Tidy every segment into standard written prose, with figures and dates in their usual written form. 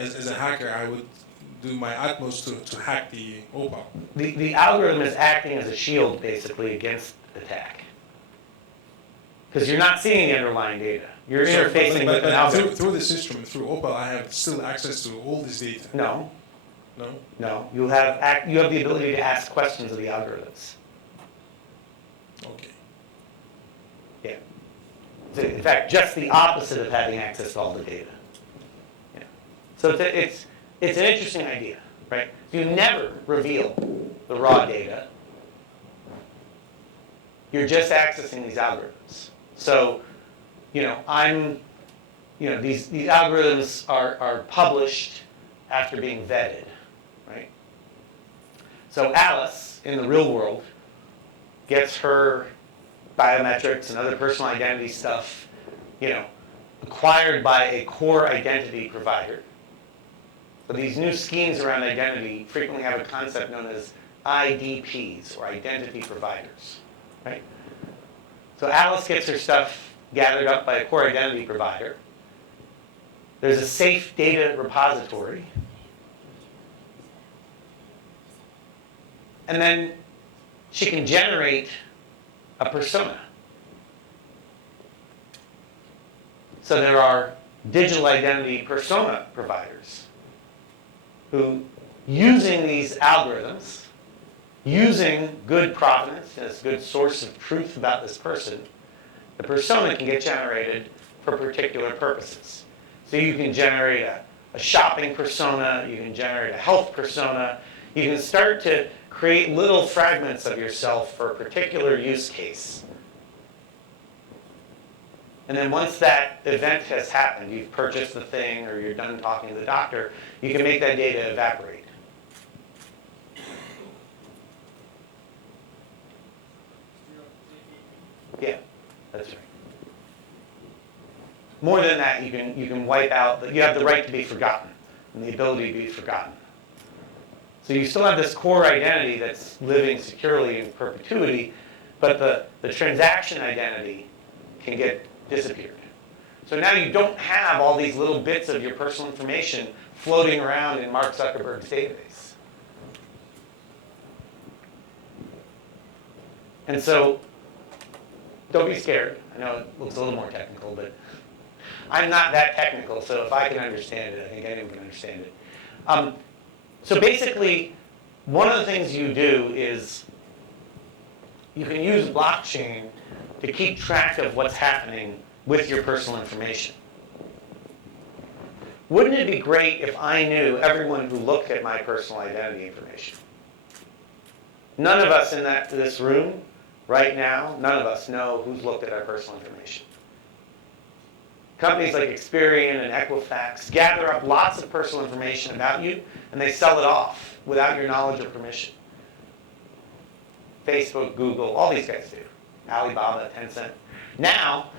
as a hacker, I would do my utmost to hack the OPAL. The algorithm is acting as a shield, basically, against attack. Because you're not seeing the underlying data. You're interfacing with an algorithm. Through this instrument, through OPAL, I have still access to all this data. No. No? No. You have the ability to ask questions of the algorithms. Okay. Yeah. So in fact, just the opposite of having access to all the data. Yeah. So it's an interesting idea, right? You never reveal the raw data. You're just accessing these algorithms. So, these algorithms are published after being vetted, right? So Alice, in the real world, gets her biometrics and other personal identity stuff, acquired by a core identity provider. So these new schemes around identity frequently have a concept known as IDPs, or identity providers, right? So Alice gets her stuff gathered up by a core identity provider. There's a safe data repository. And then she can generate a persona. So there are digital identity persona providers who, using these algorithms, using good provenance as a good source of truth about this person, the persona can get generated for particular purposes. So you can generate a shopping persona, you can generate a health persona, you can start to create little fragments of yourself for a particular use case. And then once that event has happened, you've purchased the thing or you're done talking to the doctor, you can make that data evaporate. Yeah, that's right. More than that, you can wipe out, you have the right to be forgotten and the ability to be forgotten. So you still have this core identity that's living securely in perpetuity, but the transaction identity can get disappeared. So now you don't have all these little bits of your personal information floating around in Mark Zuckerberg's database. And so, don't be scared. I know it looks a little more technical, but I'm not that technical, so if I can understand it, I think anyone can understand it. So basically, one of the things you do is you can use blockchain to keep track of what's happening with your personal information. Wouldn't it be great if I knew everyone who looked at my personal identity information? None of us in this room right now, none of us know who's looked at our personal information. Companies like Experian and Equifax gather up lots of personal information about you, and they sell it off without your knowledge or permission. Facebook, Google, all these guys do. Alibaba, Tencent. Now,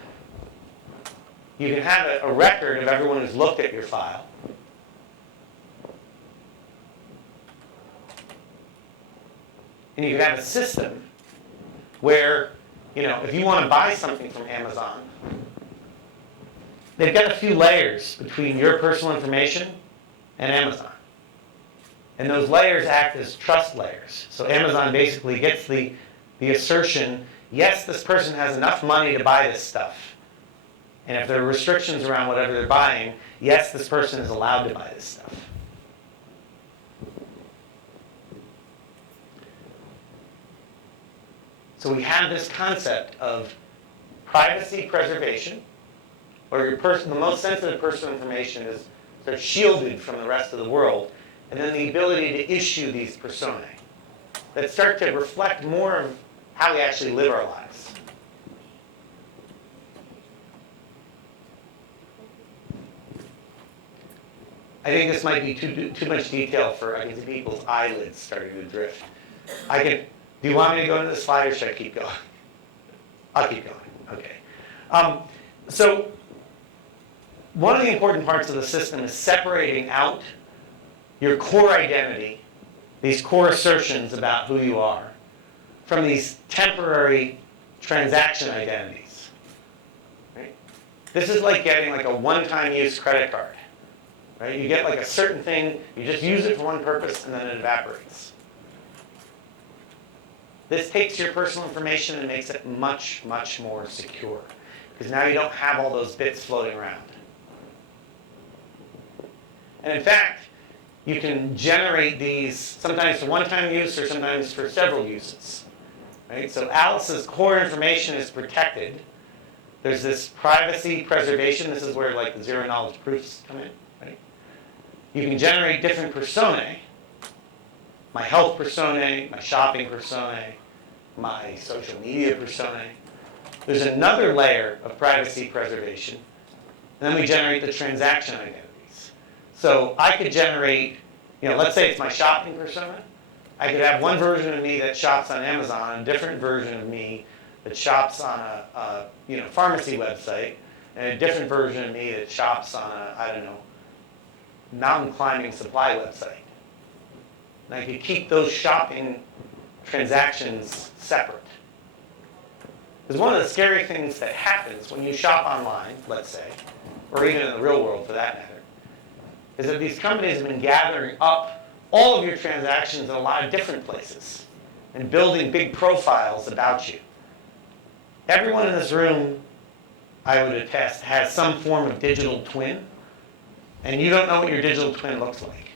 you can have a record of everyone who's looked at your file. And you can have a system where, if you want to buy something from Amazon, they've got a few layers between your personal information and Amazon. And those layers act as trust layers. So Amazon basically gets the assertion, yes, this person has enough money to buy this stuff. And if there are restrictions around whatever they're buying, yes, this person is allowed to buy this stuff. So we have this concept of privacy preservation, where the most sensitive personal information is sort of shielded from the rest of the world, and then the ability to issue these personae that start to reflect more of how we actually live our lives. I think this might be too much detail for, I can see people's eyelids starting to drift. Do you want me to go into the slide or should I keep going? I'll keep going, okay. So one of the important parts of the system is separating out your core identity, these core assertions about who you are, from these temporary transaction identities. Right? This is like getting like a one-time use credit card. right? You get like a certain thing, you just use it for one purpose, and then it evaporates. This takes your personal information and makes it much, much more secure. Because now you don't have all those bits floating around. And in fact, you can generate these sometimes for one-time use or sometimes for several uses. Right? So Alice's core information is protected. There's this privacy preservation. This is where like the zero knowledge proofs come in. Right? You can generate different personae. My health personae, my shopping personae, my social media personae. There's another layer of privacy preservation. And then we generate the transaction identities. So I could generate, let's say it's my shopping persona. I could have one version of me that shops on Amazon, a different version of me that shops on a pharmacy website, and a different version of me that shops on a, mountain climbing supply website. And I could keep those shopping transactions separate. Because one of the scary things that happens when you shop online, let's say, or even in the real world for that matter, is that these companies have been gathering up all of your transactions in a lot of different places and building big profiles about you. Everyone in this room, I would attest, has some form of digital twin, and you don't know what your digital twin looks like.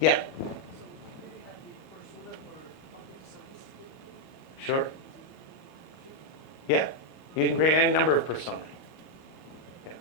Yeah. Sure. Yeah. You can create any number of personas. Yeah.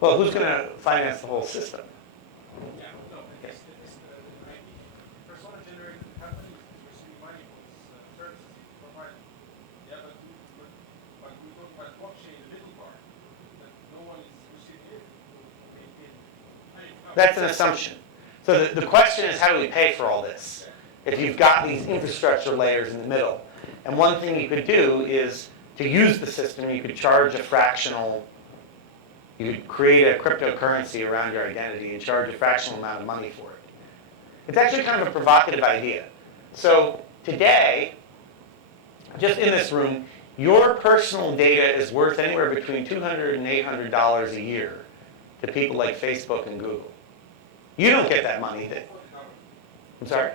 Well, who's going to finance the whole system? Yeah, no, it's persona-generated companies receiving money for this services provided. Yeah, but we talk about blockchain, the middle part, that no one is receiving it. That's an assumption. So the question is, how do we pay for all this? If you've got these infrastructure layers in the middle. And one thing you could do is, to use the system, you could charge a fractional. You could create a cryptocurrency around your identity and charge a fractional amount of money for it. It's actually kind of a provocative idea. So today, just in this room, your personal data is worth anywhere between $200 and $800 a year to people like Facebook and Google. You don't get that money. I'm sorry?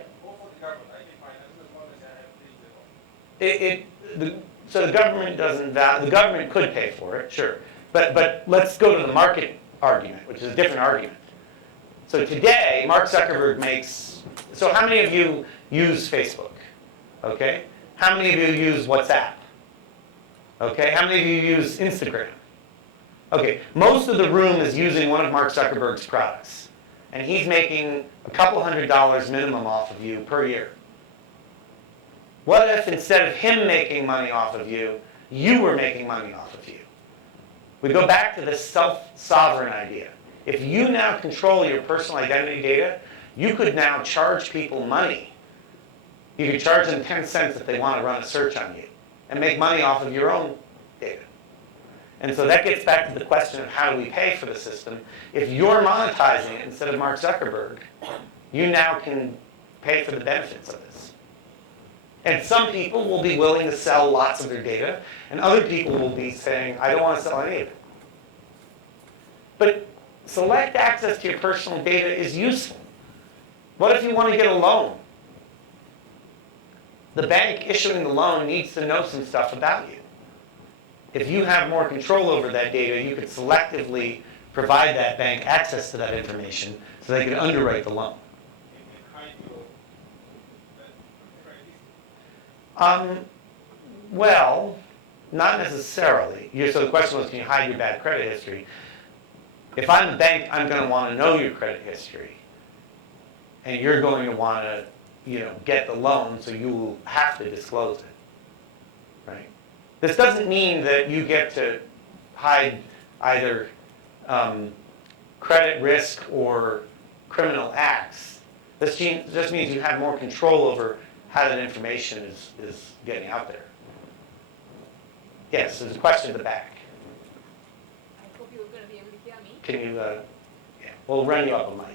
So the government doesn't the government could pay for it, sure. But let's go to the market argument, which is a different argument. So today, Mark Zuckerberg makes, so how many of you use Facebook? Okay? How many of you use WhatsApp? Okay? How many of you use Instagram? Okay, most of the room is using one of Mark Zuckerberg's products. And he's making a couple $100 minimum off of you per year. What if instead of him making money off of you, you were making money off of you? We go back to this self-sovereign idea. If you now control your personal identity data, you could now charge people money. You could charge them 10 cents if they want to run a search on you and make money off of your own data. And so that gets back to the question of how do we pay for the system. If you're monetizing it instead of Mark Zuckerberg, you now can pay for the benefits of this. And some people will be willing to sell lots of their data, and other people will be saying, I don't want to sell any of it. But select access to your personal data is useful. What if you want to get a loan? The bank issuing the loan needs to know some stuff about you. If you have more control over that data, you could selectively provide that bank access to that information so they could underwrite the loan. Well, not necessarily. So the question was, can you hide your bad credit history? If I'm a bank, I'm going to want to know your credit history. And you're going to want to, get the loan, so you will have to disclose it. Right? This doesn't mean that you get to hide either credit risk or criminal acts. This just means you have more control over how that information is getting out there. Yes, there's a question at the back. I hope you're going to be able to hear me. Can you, yeah, we'll run you up a mic.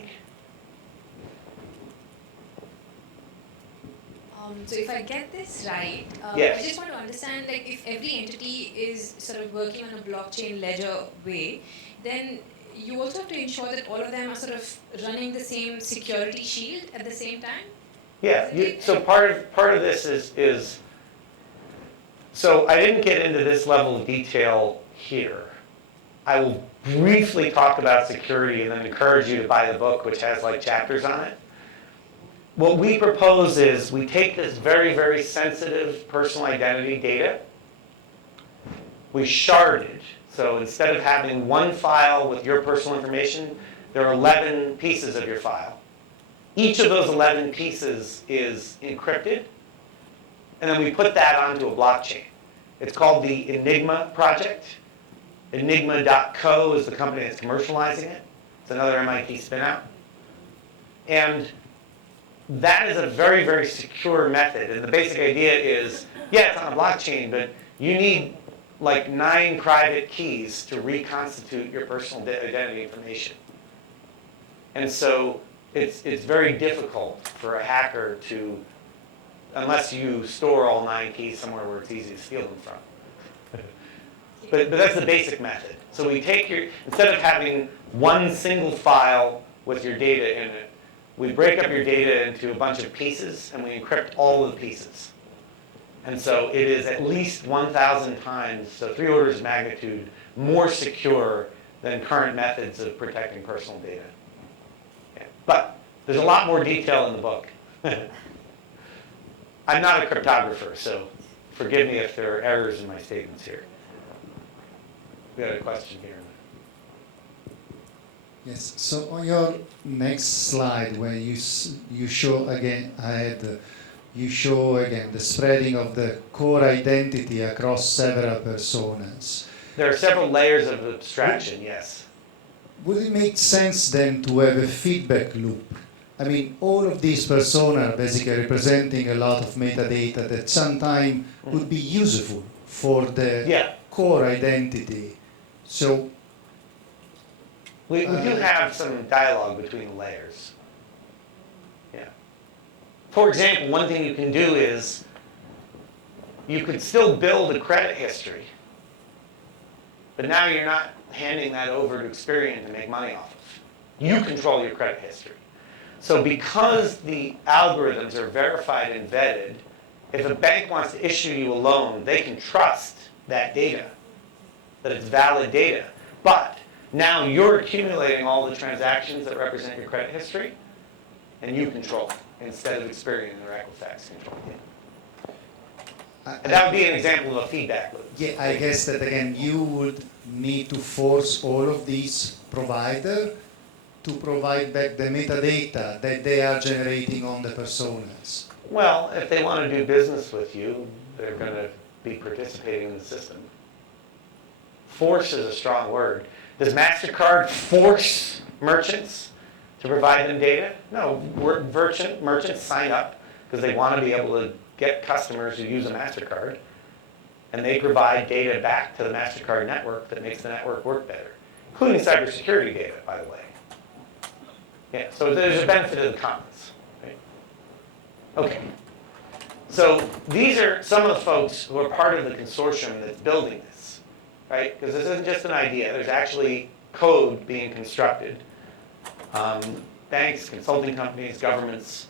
So if I get this right, Yes. I just want to understand, like, if every entity is sort of working on a blockchain ledger way, then you also have to ensure that all of them are sort of running the same security shield at the same time? Yeah, so part of this is, so I didn't get into this level of detail here. I will briefly talk about security and then encourage you to buy the book, which has like chapters on it. What we propose is we take this very, very sensitive personal identity data, we shard it. So instead of having one file with your personal information, there are 11 pieces of your file. Each of those 11 pieces is encrypted, and then we put that onto a blockchain. It's called the Enigma project. Enigma.co is the company that's commercializing it. It's another MIT spinout. And that is a very, very secure method. And the basic idea is, yeah, it's on a blockchain, but you need like 9 private keys to reconstitute your personal identity information. And so it's very difficult for a hacker to, unless you store all 9 keys somewhere where it's easy to steal them from. But that's the basic method. So we take instead of having one single file with your data in it, we break up your data into a bunch of pieces and we encrypt all of the pieces. And so it is at least 1,000 times, so 3 orders of magnitude, more secure than current methods of protecting personal data. Yeah. But there's a lot more detail in the book. I'm not a cryptographer, so forgive me if there are errors in my statements here. We had a question here. Yes. So on your next slide, where you show again, you show again the spreading of the core identity across several personas. There are several layers of abstraction. Yes. Would it make sense then to have a feedback loop? I mean, all of these personas are basically representing a lot of metadata that sometimes would be useful for the core identity. So we do have some dialogue between the layers. Yeah. For example, one thing you can do is you could still build a credit history, but now you're not handing that over to Experian to make money off of. You control your credit history. So because the algorithms are verified and vetted, if a bank wants to issue you a loan, they can trust that data, that it's valid data. But now you're accumulating all the transactions that represent your credit history, and you control it, instead of Experian or Equifax controlling it. And that would be an example of a feedback loop. Yeah, I guess that again, you would need to force all of these providers to provide back the metadata that they are generating on the personas. Well, if they want to do business with you, they're going to be participating in the system. Force is a strong word. Does MasterCard force merchants to provide them data? No, merchants sign up because they want to be able to get customers who use a MasterCard, and they provide data back to the MasterCard network that makes the network work better, including cybersecurity data, by the way. Yeah, so there's a benefit to the commons. Right? Okay. So these are some of the folks who are part of the consortium that's building this, right? Because this isn't just an idea. There's actually code being constructed. Banks, consulting companies, governments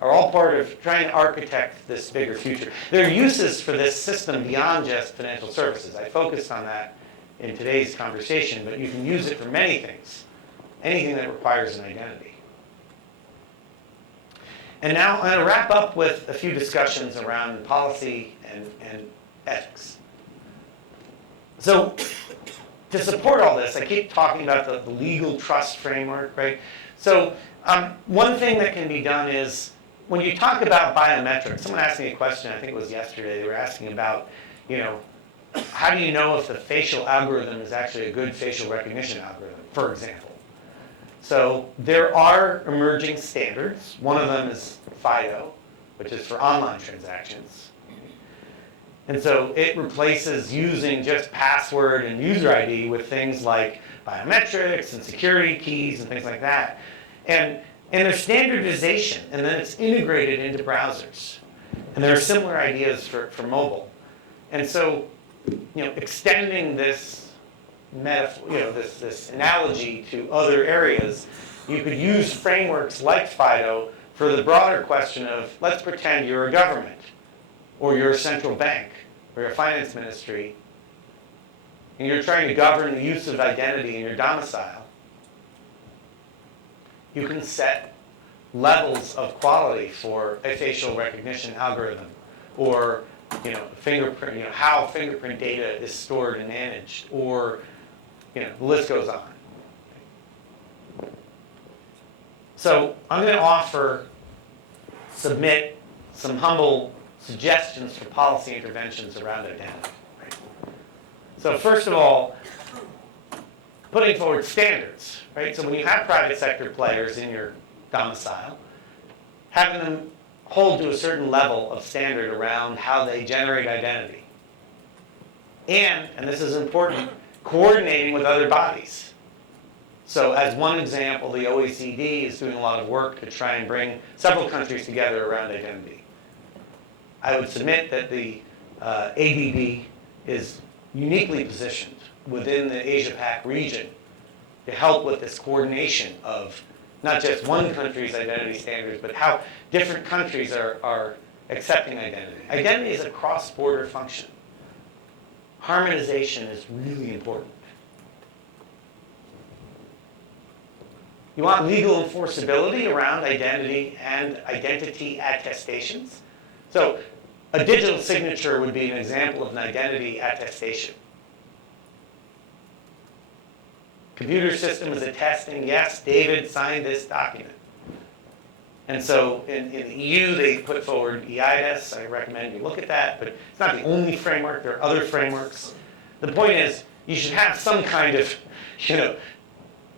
are all part of trying to architect this bigger future. There are uses for this system beyond just financial services. I focused on that in today's conversation, but you can use it for many things. Anything that requires an identity. And now I'm going to wrap up with a few discussions around policy and ethics. So to support all this, I keep talking about the legal trust framework, right? So one thing that can be done is when you talk about biometrics, someone asked me a question, I think it was yesterday, they were asking about, how do you know if the facial algorithm is actually a good facial recognition algorithm, for example? So there are emerging standards. One of them is FIDO, which is for online transactions. And so it replaces using just password and user ID with things like biometrics and security keys and things like that. And there's standardization, and then it's integrated into browsers. And there are similar ideas for mobile. And so, extending this metaphor, this analogy to other areas, you could use frameworks like FIDO for the broader question of, let's pretend you're a government, or you're a central bank, or you're a finance ministry, and you're trying to govern the use of identity in your domicile. You can set levels of quality for a facial recognition algorithm, or fingerprint, how fingerprint data is stored and managed, or the list goes on. So I'm going to submit some humble suggestions for policy interventions around identity. Right? So first of all, putting forward standards. Right? So when you have private sector players in your domicile, having them hold to a certain level of standard around how they generate identity. And this is important, coordinating with other bodies. So as one example, the OECD is doing a lot of work to try and bring several countries together around identity. I would submit that the ADB is uniquely positioned within the Asia-Pac region to help with this coordination of not just one country's identity standards, but how different countries are accepting identity. Identity is a cross-border function. Harmonization is really important. You want legal enforceability around identity and identity attestations. So a digital signature would be an example of an identity attestation. Computer system is attesting, yes, David signed this document. And so in the EU, they put forward EIDAS. I recommend you look at that, but it's not the only framework. There are other frameworks. The point is, you should have some kind of,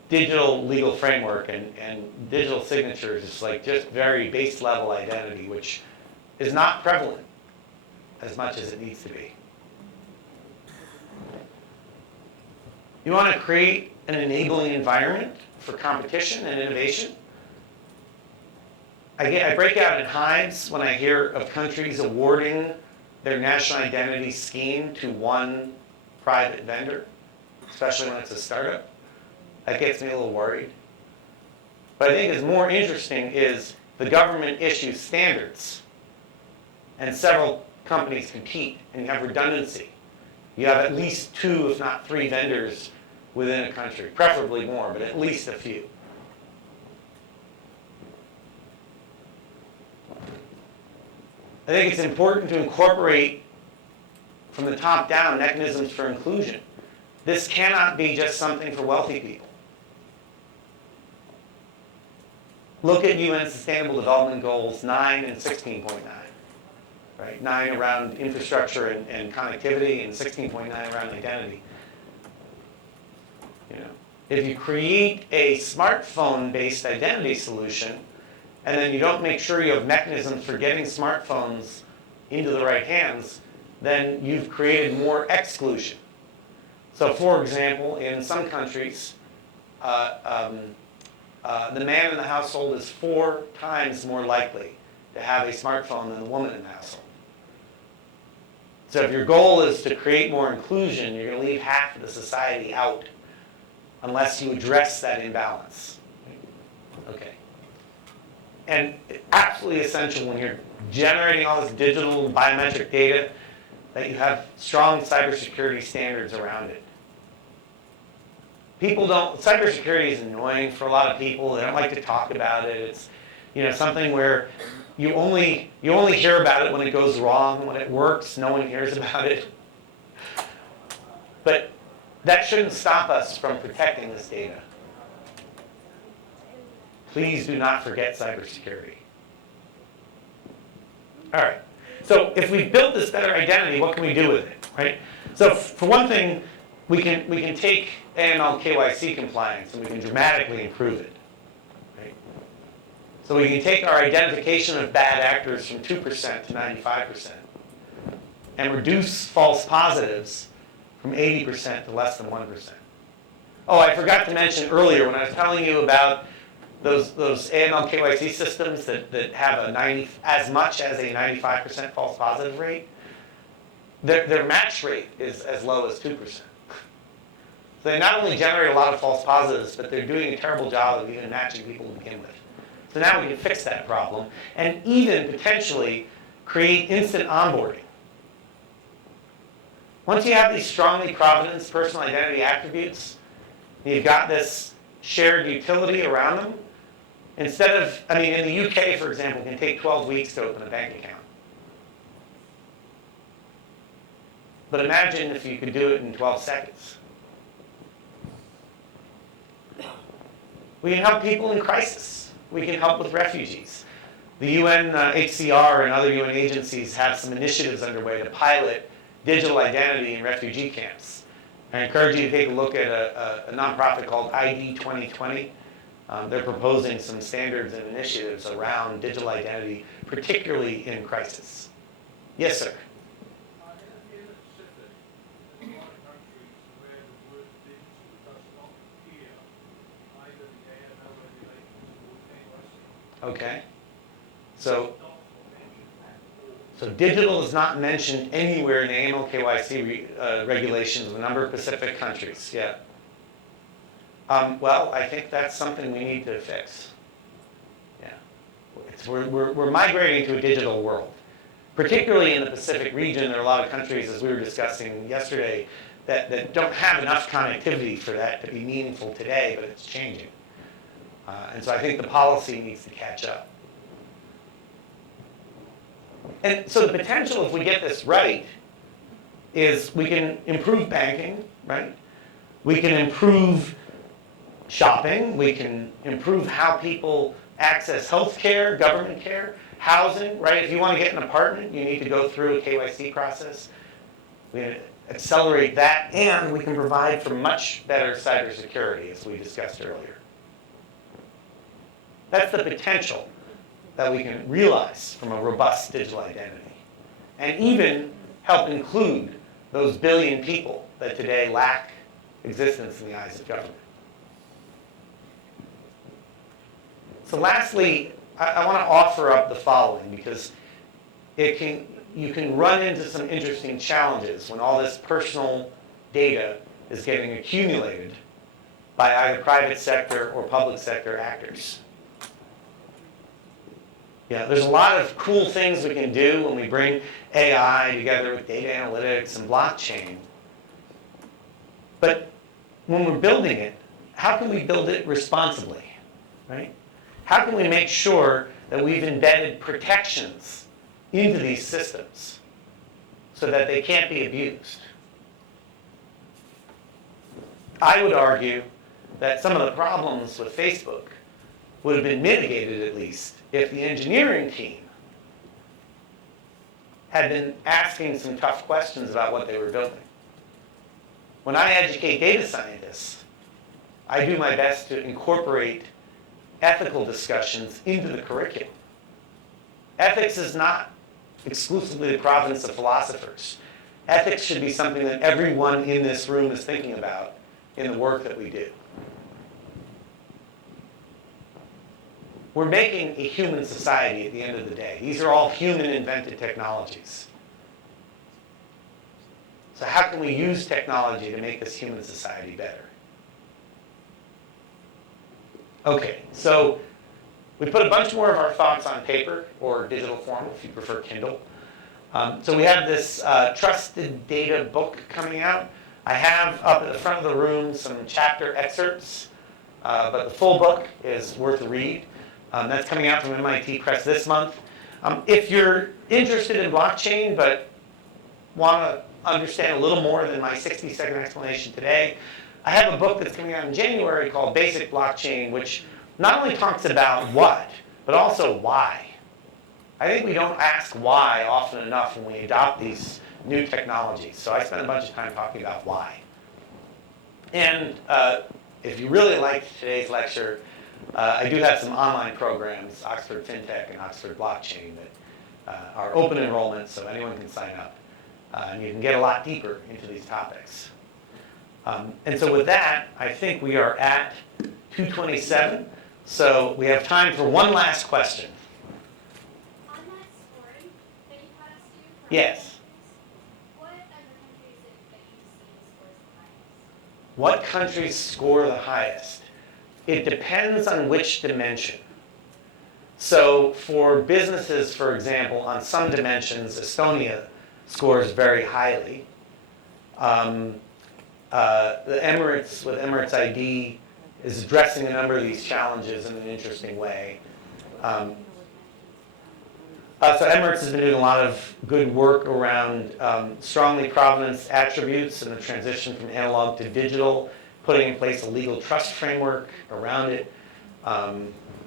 digital legal framework, and digital signatures is like just very base level identity, which is not prevalent as much as it needs to be. You want to create an enabling environment for competition and innovation. I break out in hives when I hear of countries awarding their national identity scheme to one private vendor, especially when it's a startup. That gets me a little worried. But I think what's more interesting is the government issues standards, and several companies compete, and you have redundancy. You have at least 2, if not 3 vendors within a country, preferably more, but at least a few. I think it's important to incorporate from the top down mechanisms for inclusion. This cannot be just something for wealthy people. Look at UN Sustainable Development Goals 9 and 16.9. Right? 9 around infrastructure and connectivity, and 16.9 around identity. If you create a smartphone-based identity solution, and then you don't make sure you have mechanisms for getting smartphones into the right hands, then you've created more exclusion. So, for example, in some countries, the man in the household is 4 times more likely to have a smartphone than the woman in the household. So if your goal is to create more inclusion, you're going to leave half of the society out unless you address that imbalance. Okay. And it's absolutely essential when you're generating all this digital biometric data that you have strong cybersecurity standards around it. Cybersecurity is annoying for a lot of people. They don't like to talk about it. It's something where you only hear about it when it goes wrong. When it works, no one hears about it. But that shouldn't stop us from protecting this data. Please do not forget cybersecurity. All right. So if we've built this better identity, what can we do with it, right? So for one thing, we can take AML KYC compliance and we can dramatically improve it. Right? So we can take our identification of bad actors from 2% to 95% and reduce false positives from 80% to less than 1%. Oh, I forgot to mention earlier when I was telling you about those AML KYC systems that have as much as a 95% false positive rate, their match rate is as low as 2%. So they not only generate a lot of false positives, but they're doing a terrible job of even matching people to begin with. So now we can fix that problem and even potentially create instant onboarding. Once you have these strongly provenance personal identity attributes, you've got this shared utility around them. Instead of, in the UK, for example, it can take 12 weeks to open a bank account. But imagine if you could do it in 12 seconds. We can help people in crisis. We can help with refugees. The UN, HCR, and other UN agencies have some initiatives underway to pilot digital identity in refugee camps. I encourage you to take a look at a nonprofit called ID 2020. They're proposing some standards and initiatives around digital identity, particularly in crisis. Yes, sir? In the Pacific, in a lot of countries where the word digital does not appear, either the AML regulations or KYC. Okay. So digital is not mentioned anywhere in the AML KYC regulations of a number of Pacific countries. Yeah. Well, I think that's something we need to fix. Yeah. We're migrating to a digital world. Particularly in the Pacific region, there are a lot of countries, as we were discussing yesterday, that don't have enough connectivity for that to be meaningful today, but it's changing. And so I think the policy needs to catch up. And so the potential, if we get this right, is we can improve banking, right? We can improve shopping. We can improve how people access health care, government care, housing, right? If you want to get an apartment, you need to go through a KYC process. We can accelerate that, and we can provide for much better cybersecurity, as we discussed earlier. That's the potential that we can realize from a robust digital identity, and even help include those billion people that today lack existence in the eyes of government. So lastly, I want to offer up the following, because you can run into some interesting challenges when all this personal data is getting accumulated by either private sector or public sector actors. Yeah, there's a lot of cool things we can do when we bring AI together with data analytics and blockchain. But when we're building it, how can we build it responsibly, right? How can we make sure that we've embedded protections into these systems so that they can't be abused? I would argue that some of the problems with Facebook would have been mitigated, at least, if the engineering team had been asking some tough questions about what they were building. When I educate data scientists, I do my best to incorporate ethical discussions into the curriculum. Ethics is not exclusively the province of philosophers. Ethics should be something that everyone in this room is thinking about in the work that we do. We're making a human society at the end of the day. These are all human-invented technologies. So how can we use technology to make this human society better? Okay, so we put a bunch more of our thoughts on paper or digital form, if you prefer Kindle. So we have this trusted data book coming out. I have up at the front of the room some chapter excerpts, but the full book is worth a read. That's coming out from MIT Press this month. If you're interested in blockchain but want to understand a little more than my 60-second explanation today, I have a book that's coming out in January called Basic Blockchain, which not only talks about what, but also why. I think we don't ask why often enough when we adopt these new technologies. So I spent a bunch of time talking about why. And if you really liked today's lecture, I do have some online programs, Oxford Fintech and Oxford Blockchain, that are open enrollment, so anyone can sign up. And you can get a lot deeper into these topics. And so with that, I think we are at 2:27. So we have time for one last question. On that scoring that you had us do for Yes. what other countries that you see scores the highest? What countries score the highest? It depends on which dimension. So for businesses, for example, on some dimensions, Estonia scores very highly. The Emirates, with Emirates ID, is addressing a number of these challenges in an interesting way. So Emirates has been doing a lot of good work around strongly provenance attributes and the transition from analog to digital, putting in place a legal trust framework around it.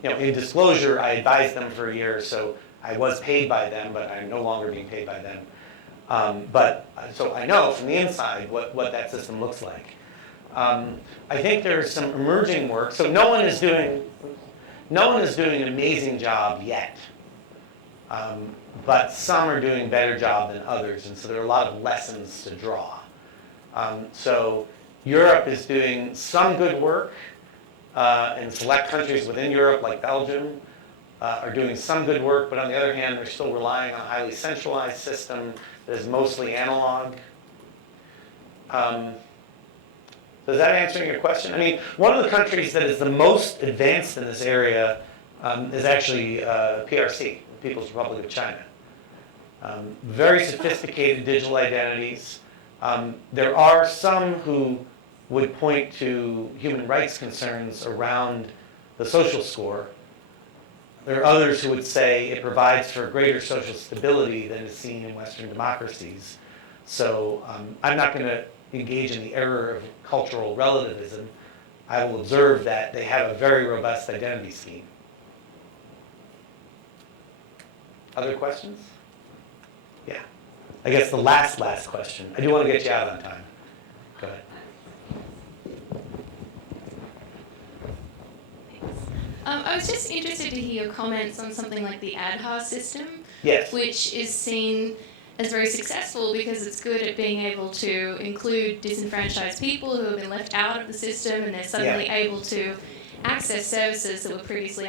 In disclosure, I advised them for a year, so I was paid by them, but I'm no longer being paid by them. So I know from the inside what that system looks like. I think there's some emerging work. So no one is doing an amazing job yet. But some are doing a better job than others, and so there are a lot of lessons to draw. So Europe is doing some good work, and select countries within Europe, like Belgium, are doing some good work, but on the other hand, they're still relying on a highly centralized system that is mostly analog. Does that answer your question? I mean, one of the countries that is the most advanced in this area is actually PRC, People's Republic of China. Very sophisticated digital identities. There are some who would point to human rights concerns around the social score. There are others who would say it provides for greater social stability than is seen in Western democracies. So I'm not going to engage in the error of cultural relativism. I will observe that they have a very robust identity scheme. Other questions? Yeah. I guess the last question. I do want to get you out on time. Go ahead. I was just interested to hear your comments on something like the ADHA system, Yes. which is seen as very successful because it's good at being able to include disenfranchised people who have been left out of the system, and they're suddenly able to access services that were previously